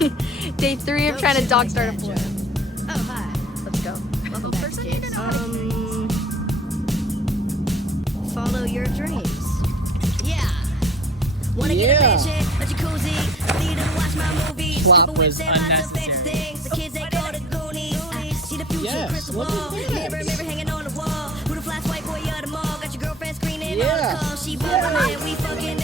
Day 3 of trying to dog start a pool. Oh, hi. Let's go. Welcome back, kids. Follow your dreams. Yeah. Wanna get a mansion, a jacuzzi, lead and watch my movies. Flop was unnecessary. Things. The kids ain't go to Goonies. I see the future crystal ball. Mirror, mirror hanging on the wall. Who the flash white boy of the mall? Got your girlfriend screening on the call. She buzzing and we fucking